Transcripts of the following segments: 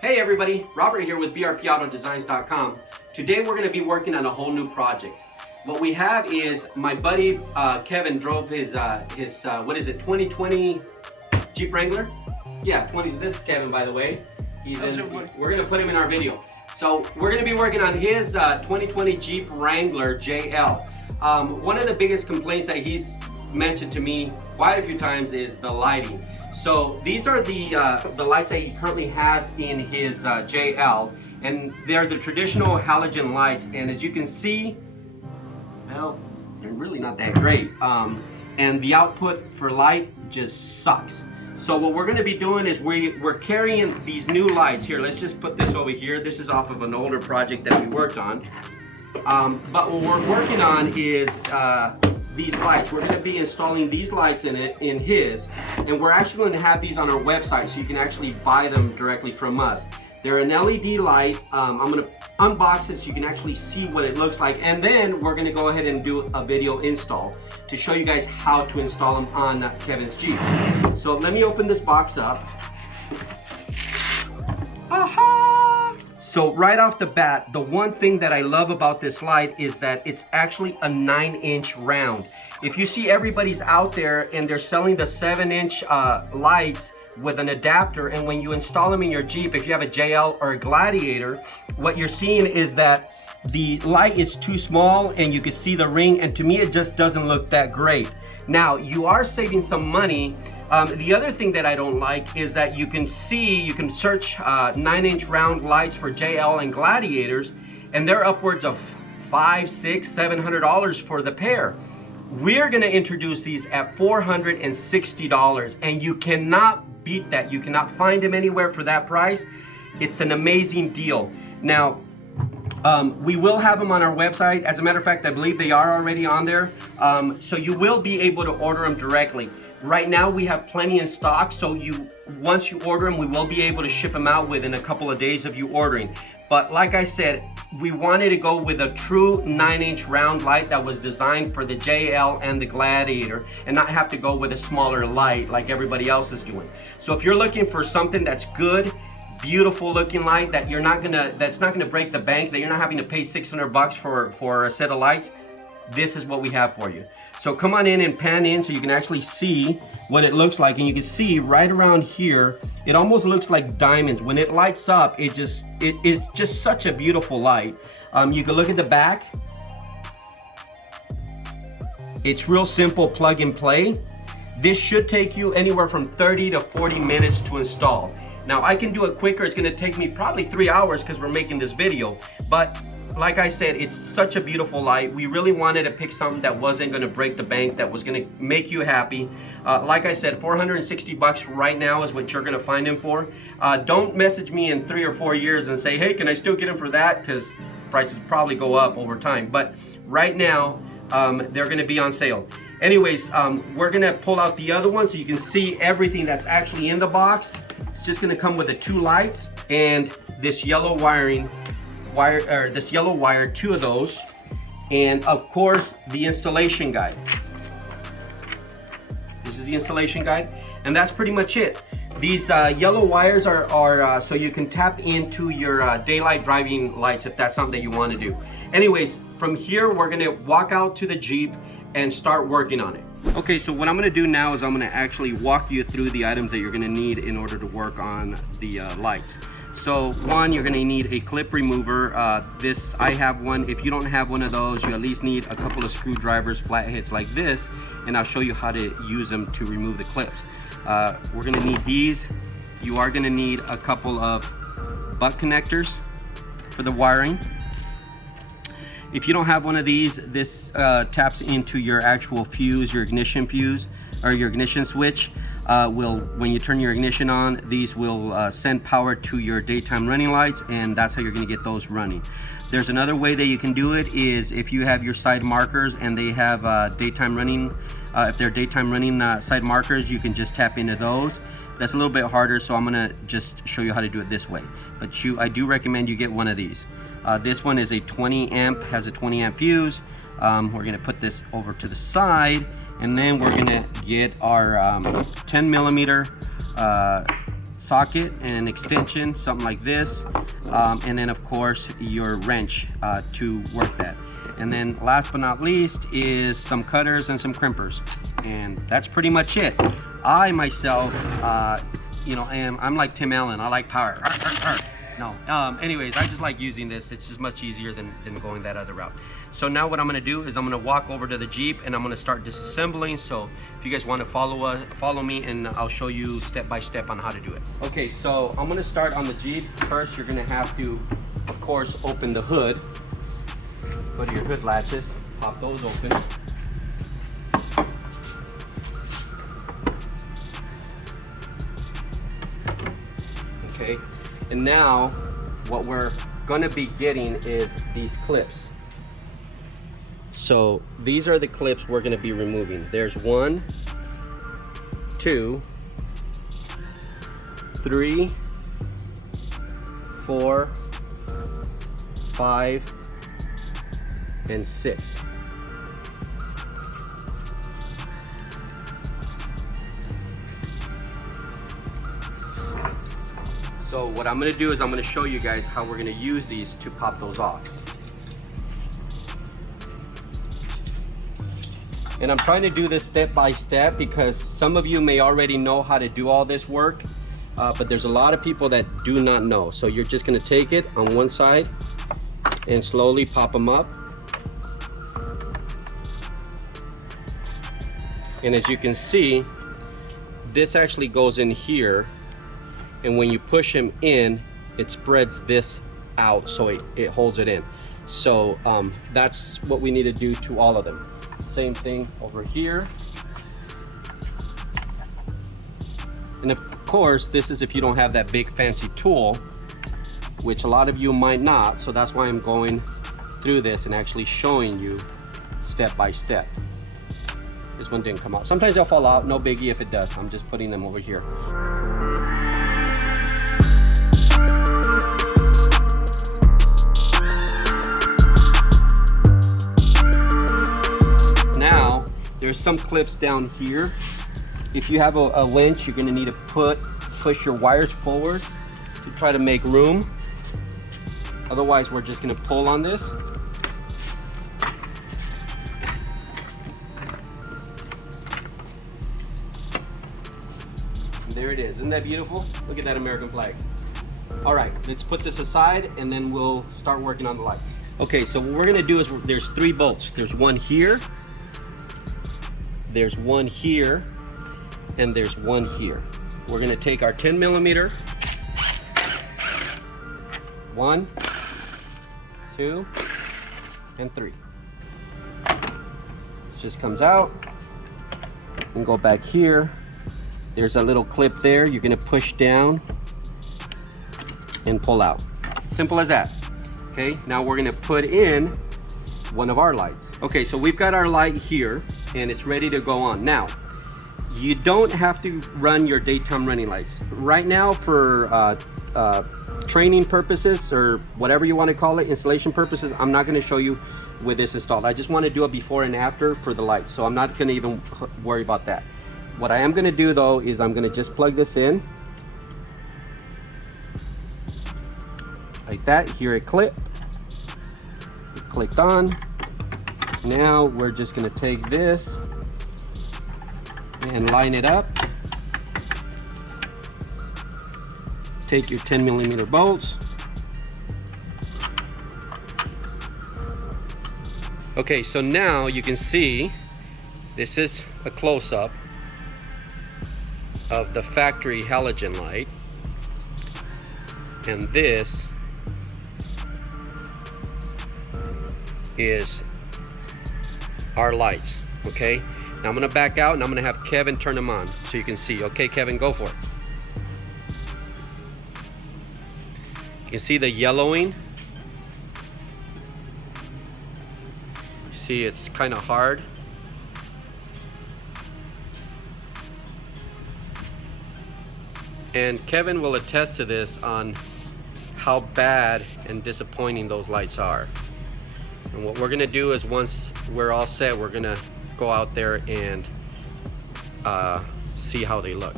Hey everybody, Robert here with brpautodesigns.com. Today we're going to be working on a whole new project. What we have is my buddy Kevin drove his what is it, 2020 Jeep Wrangler? Yeah, this is Kevin, by the way. We're going to put him in our video. So we're going to be working on his 2020 Jeep Wrangler JL. One of the biggest complaints that he's mentioned to me quite a few times is the lighting. So these are the lights that he currently has in his JL, and they're the traditional halogen lights, and as you can see, well, they're really not that great, and the output for light just sucks. So what we're going to be doing is we're carrying these new lights here. Let's just put this over here. This is off of an older project that we worked on, but what we're working on is these lights. We're going to be installing these lights in his, and we're actually going to have these on our website so you can actually buy them directly from us. They're an LED light. I'm going to unbox it so you can actually see what it looks like, and then we're going to go ahead and do a video install to show you guys how to install them on Kevin's Jeep. So let me open this box up. So right off the bat, the one thing that I love about this light is that it's actually a 9-inch round. If you see everybody's out there and they're selling the 7-inch lights with an adapter, and when you install them in your Jeep, if you have a JL or a Gladiator, what you're seeing is that the light is too small and you can see the ring, and to me it just doesn't look that great. Now, you are saving some money. The other thing that I don't like is that you can search 9-inch round lights for JL and Gladiators, and they're upwards of $500, $600, $700 for the pair. We're gonna introduce these at $460, and you cannot beat that. You cannot find them anywhere for that price. It's an amazing deal. Now, we will have them on our website. As a matter of fact, I believe they are already on there. So you will be able to order them directly. Right now we have plenty in stock, so once you order them, we will be able to ship them out within a couple of days of you ordering. But like I said, we wanted to go with a true 9-inch round light that was designed for the JL and the Gladiator, and not have to go with a smaller light like everybody else is doing. So if you're looking for something that's good, beautiful looking light that that's not gonna break the bank, that you're not having to pay $600 for a set of lights, this is what we have for you. So come on in and pan in so you can actually see what it looks like, and you can see right around here, it almost looks like diamonds. When it lights up, it's just such a beautiful light. You can look at the back. It's real simple, plug and play. This should take you anywhere from 30 to 40 minutes to install. Now, I can do it quicker. It's gonna take me probably 3 hours because we're making this video, but like I said, it's such a beautiful light. We really wanted to pick something that wasn't gonna break the bank, that was gonna make you happy. Like I said, $460 right now is what you're gonna find them for. Don't message me in 3 or 4 years and say, hey, can I still get them for that? Because prices probably go up over time. But right now, they're gonna be on sale. Anyways, we're gonna pull out the other one so you can see everything that's actually in the box. It's just gonna come with the 2 lights and this yellow wire, 2 of those, and of course the installation guide. This is the installation guide, and that's pretty much it. These yellow wires are so you can tap into your daylight driving lights if that's something that you want to do. Anyways, from here we're gonna walk out to the Jeep and start working on it. Okay, so what I'm gonna do now is I'm gonna actually walk you through the items that you're gonna need in order to work on the lights. So one, you're gonna need a clip remover. I have one. If you don't have one of those, you at least need a couple of screwdrivers, flatheads like this, and I'll show you how to use them to remove the clips. We're gonna need these. You are gonna need a couple of butt connectors for the wiring. If you don't have one of these, this taps into your actual fuse, your ignition fuse, or your ignition switch. When you turn your ignition on, these will send power to your daytime running lights, and that's how you're gonna get those running. There's another way that you can do it, is if you have your side markers and they have daytime running, if they're daytime running side markers, you can just tap into those. That's a little bit harder, so I'm gonna just show you how to do it this way. But I do recommend you get one of these. This one is a 20 amp, has a 20 amp fuse. We're gonna put this over to the side, and then we're gonna get our 10 millimeter socket and extension, something like this, and then of course your wrench to work that. And then last but not least is some cutters and some crimpers, and that's pretty much it. I myself, you know, I'm like Tim Allen. I like power. No, anyways, I just like using this. It's just much easier than going that other route. So now what I'm gonna do is I'm gonna walk over to the Jeep and I'm gonna start disassembling. So if you guys want to follow me, and I'll show you step by step on how to do it. Okay, so I'm gonna start on the Jeep. First, you're gonna have to, of course, open the hood. Go to your hood latches, pop those open. Okay, and now what we're gonna be getting is these clips. So these are the clips we're gonna be removing. There's 1, 2, 3, 4, 5, and 6. So what I'm gonna do is I'm gonna show you guys how we're gonna use these to pop those off. And I'm trying to do this step by step because some of you may already know how to do all this work, but there's a lot of people that do not know. So you're just gonna take it on one side and slowly pop them up. And as you can see, this actually goes in here, and when you push him in, it spreads this out, so it holds it in. So that's what we need to do to all of them. Same thing over here. And of course, this is if you don't have that big fancy tool, which a lot of you might not, so that's why I'm going through this and actually showing you step by step. This one didn't come out. Sometimes they'll fall out, no biggie if it does. I'm just putting them over here. Now, there's some clips down here. If you have a winch, you're gonna need to push your wires forward to try to make room. Otherwise, we're just gonna pull on this. There it is. Isn't that beautiful? Look at that American flag. All right, let's put this aside and then we'll start working on the lights. Okay, so what we're gonna do is there's 3 bolts. There's one here, there's one here, and there's one here. We're gonna take our 10 millimeter. 1, 2, and 3. This just comes out and go back here. There's a little clip there. You're gonna push down and pull out. Simple as that. Okay, now we're gonna put in one of our lights. Okay, so we've got our light here and it's ready to go on. Now, you don't have to run your daytime running lights. Right now for training purposes or whatever you wanna call it, installation purposes, I'm not gonna show you with this installed. I just wanna do a before and after for the light. So I'm not gonna even worry about that. What I am gonna do though is I'm gonna just plug this in. Like that, hear it clip. It clicked on. Now we're just gonna take this and line it up. Take your 10 millimeter bolts. Okay, so now you can see this is a close-up of the factory halogen light, and this is our lights. Okay, now I'm gonna back out and I'm gonna have Kevin turn them on so you can see. Okay, Kevin, go for it. You can see the yellowing. You see it's kind of hard. And Kevin will attest to this on how bad and disappointing those lights are. And what we're gonna do is once we're all set, we're gonna go out there and see how they look.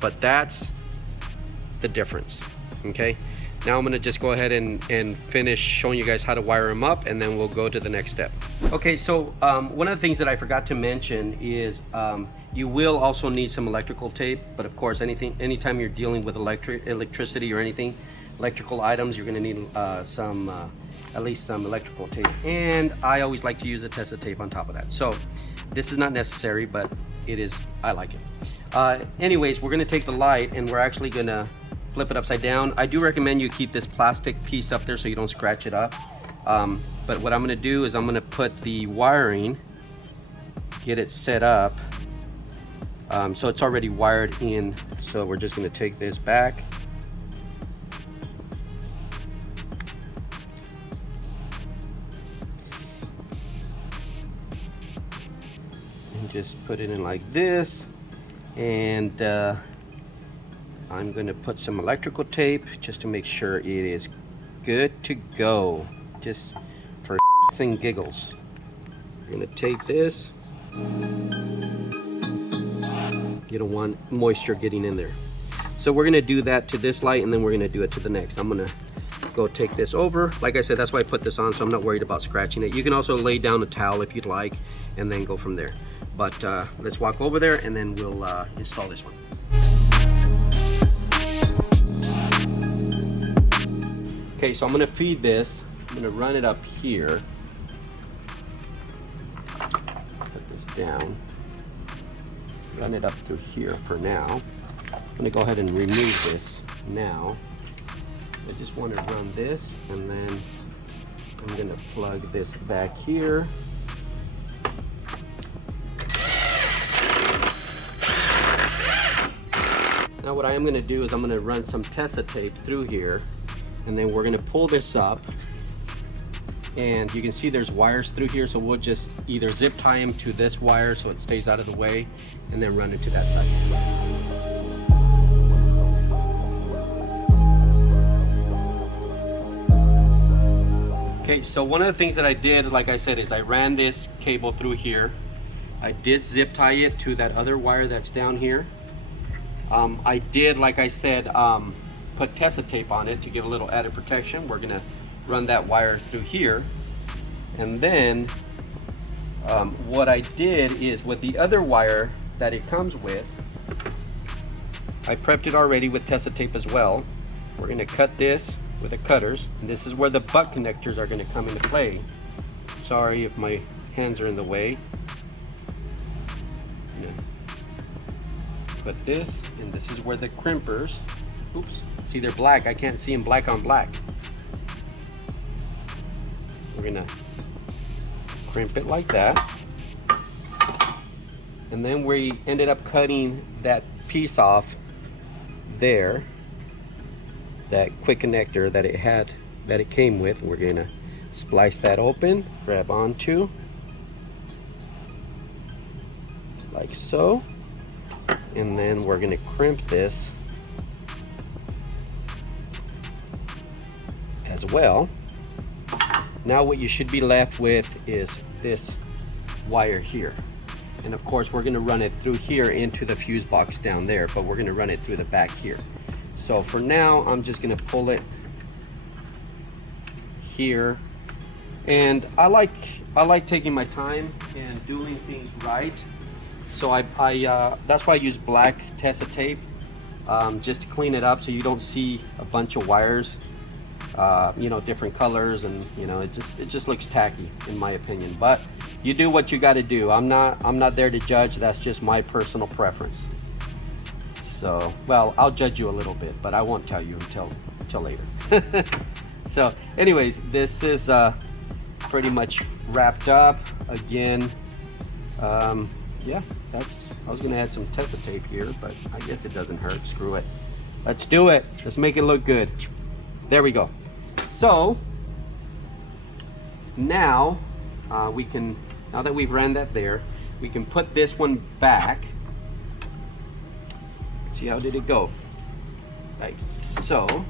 But that's the difference. Okay, now I'm gonna just go ahead and finish showing you guys how to wire them up, and then we'll go to the next step. Okay, so one of the things that I forgot to mention is you will also need some electrical tape, but of course anytime you're dealing with electricity or anything, electrical items, you're gonna need at least some electrical tape. And I always like to use a Tessa tape on top of that. So this is not necessary, but I like it. Anyways, we're gonna take the light and we're actually gonna flip it upside down. I do recommend you keep this plastic piece up there so you don't scratch it up. But what I'm gonna do is I'm gonna put the wiring, get it set up. So it's already wired in. So we're just gonna take this back. And just put it in like this. And I'm going to put some electrical tape just to make sure it is good to go, just for and giggles. I'm going to take this. You don't want moisture getting in there. So we're going to do that to this light, and then we're going to do it to the next. I'm going to go take this over. Like I said, that's why I put this on, so I'm not worried about scratching it. You can also lay down a towel if you'd like, and then go from there. But let's walk over there, and then we'll install this one. Okay, so I'm gonna feed this. I'm gonna run it up here. Put this down. Run it up through here for now. I'm gonna go ahead and remove this now. I just want to run this, and then I'm gonna plug this back here. Now what I am gonna do is I'm gonna run some Tessa tape through here, and then we're gonna pull this up, and you can see there's wires through here, so we'll just either zip tie them to this wire so it stays out of the way, and then run it to that side. Okay, so one of the things that I did, like I said, is I ran this cable through here. I did zip tie it to that other wire that's down here. I did, like I said, put Tessa tape on it to give a little added protection. We're gonna run that wire through here, and then what I did is with the other wire that it comes with, I prepped it already with Tessa tape as well. We're gonna cut this with the cutters, and this is where the butt connectors are gonna come into play. Sorry if my hands are in the way. Put this, and this is where the crimpers, oops, see they're black, I can't see them black on black. We're gonna crimp it like that, and then we ended up cutting that piece off there, that quick connector that it came with. We're gonna splice that open, grab onto like so, and then we're gonna crimp this as well. Now what you should be left with is this wire here, and of course we're gonna run it through here into the fuse box down there, but we're gonna run it through the back here. So for now I'm just gonna pull it here, and I like taking my time and doing things right. So that's why I use black Tessa tape, just to clean it up so you don't see a bunch of wires, you know, different colors, and you know, it just looks tacky in my opinion. But you do what you got to do. I'm not there to judge. That's just my personal preference. So, well, I'll judge you a little bit, but I won't tell you until later. So, anyways, this is pretty much wrapped up. Again, yeah, I was gonna add some Tessa tape here, but I guess it doesn't hurt. Screw it. Let's do it. Let's make it look good. There we go. So now now that we've ran that there, we can put this one back. See, how did it go? Like so.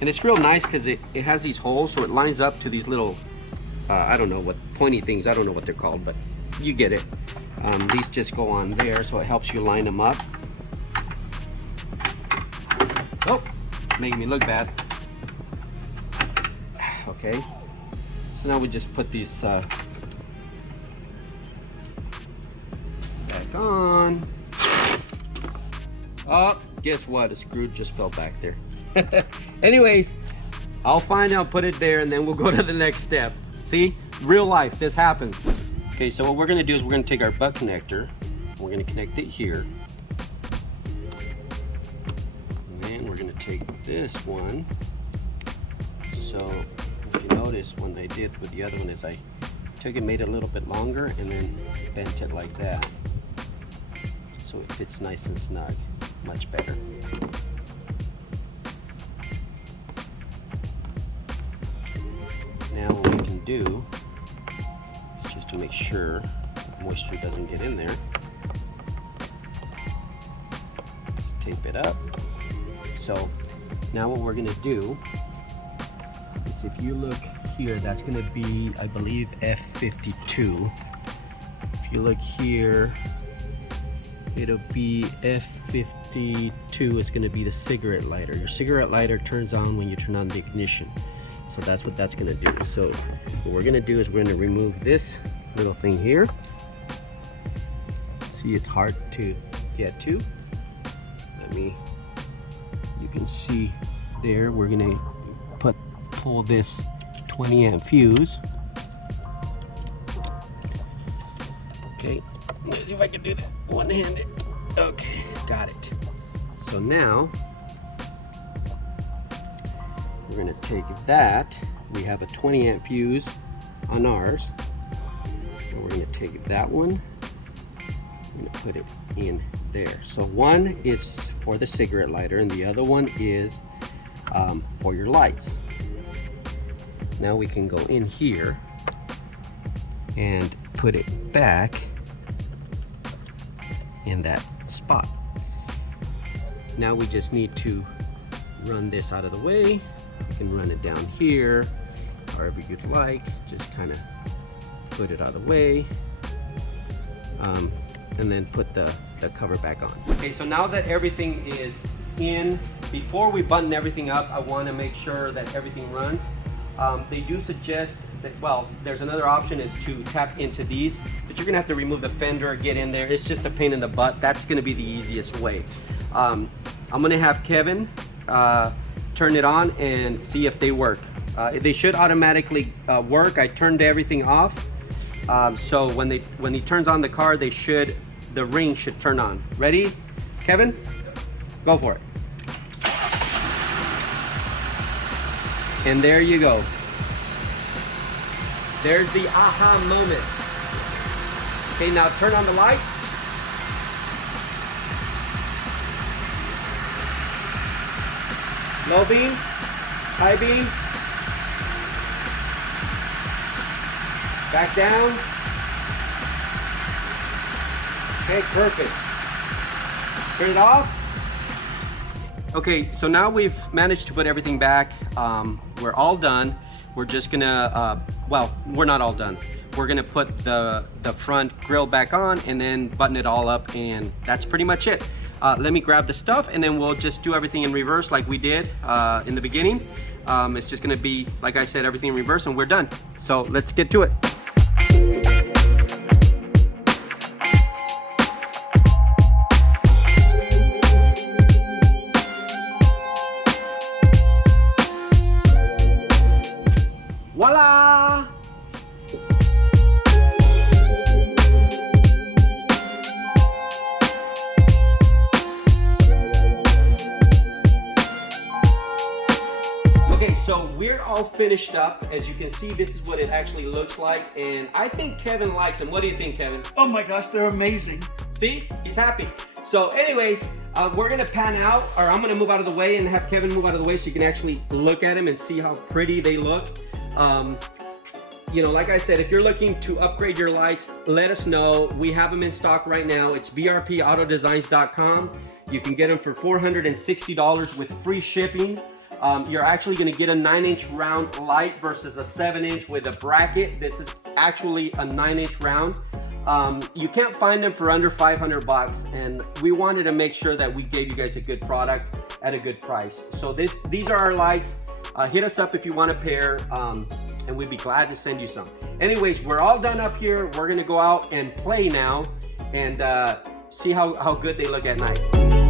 And it's real nice because it has these holes, so it lines up to these little I don't know what pointy things, I don't know what they're called, but you get it. These just go on there, so it helps you line them up. Oh, making me look bad. Okay, so now we just put these back on. Oh, guess what? A screw just fell back there. Anyways, I'll find out, put it there, and then we'll go to the next step. See, real life, this happens. Okay, so what we're gonna do is we're gonna take our butt connector, we're gonna connect it here. And then we're gonna take this one. So if you notice, when I did with the other one is I took it, made it a little bit longer, and then bent it like that. So it fits nice and snug, much better. Now what we can do is just to make sure moisture doesn't get in there, let's tape it up. So now what we're gonna do is, if you look here, that's gonna be, I believe, F52. If you look here, it'll be F52 is gonna be the cigarette lighter. Your cigarette lighter turns on when you turn on the ignition. So that's what that's gonna do. So what we're gonna do is we're gonna remove this little thing here. See, it's hard to get to. You can see there, we're gonna pull this 20 amp fuse. Okay, let's see if I can do that one-handed. Okay, got it. So now we're gonna take that. We have a 20 amp fuse on ours. And we're gonna take that one. I'm gonna put it in there. So one is for the cigarette lighter and the other one is for your lights. Now we can go in here and put it back in that spot. Now we just need to run this out of the way. You can run it down here, however you'd like. Just kind of put it out of the way, and then put the cover back on. Okay, so now that everything is in, before we button everything up, I want to make sure that everything runs. They do suggest that, well, there's another option is to tap into these, but you're gonna have to remove the fender, get in there. It's just a pain in the butt. That's gonna be the easiest way. I'm gonna have Kevin turn it on and see if they work. They should automatically work. I turned everything off, so when he turns on the car, the ring should turn on. Ready, Kevin? Go for it. And there you go. There's the aha moment. Okay, now turn on the lights. Low beams, high beams. Back down. Okay, perfect. Turn it off. Okay, so now we've managed to put everything back. We're all done. We're just gonna, well, we're not all done. We're gonna put the front grille back on and then button it all up, and that's pretty much it. Let me grab the stuff and then we'll just do everything in reverse like we did in the beginning. It's just gonna be, like I said, everything in reverse and we're done. So let's get to it. Voila! Okay, so we're all finished up. As you can see, this is what it actually looks like, and I think Kevin likes them. What do you think, Kevin? Oh my gosh, they're amazing. See? He's happy. So anyways, we're gonna pan out, or I'm gonna move out of the way and have Kevin move out of the way so you can actually look at them and see how pretty they look. You know, like I said, if you're looking to upgrade your lights, let us know. We have them in stock right now. It's brpautodesigns.com. You can get them for $460 with free shipping. You're actually going to get a 9-inch round light versus a 7-inch with a bracket. This is actually a 9-inch round. You can't find them for under $500, and we wanted to make sure that we gave you guys a good product. at a good price. So these are our lights. Hit us up if you want a pair, and we'd be glad to send you some. Anyways, we're all done up here. We're gonna go out and play now and see how good they look at night.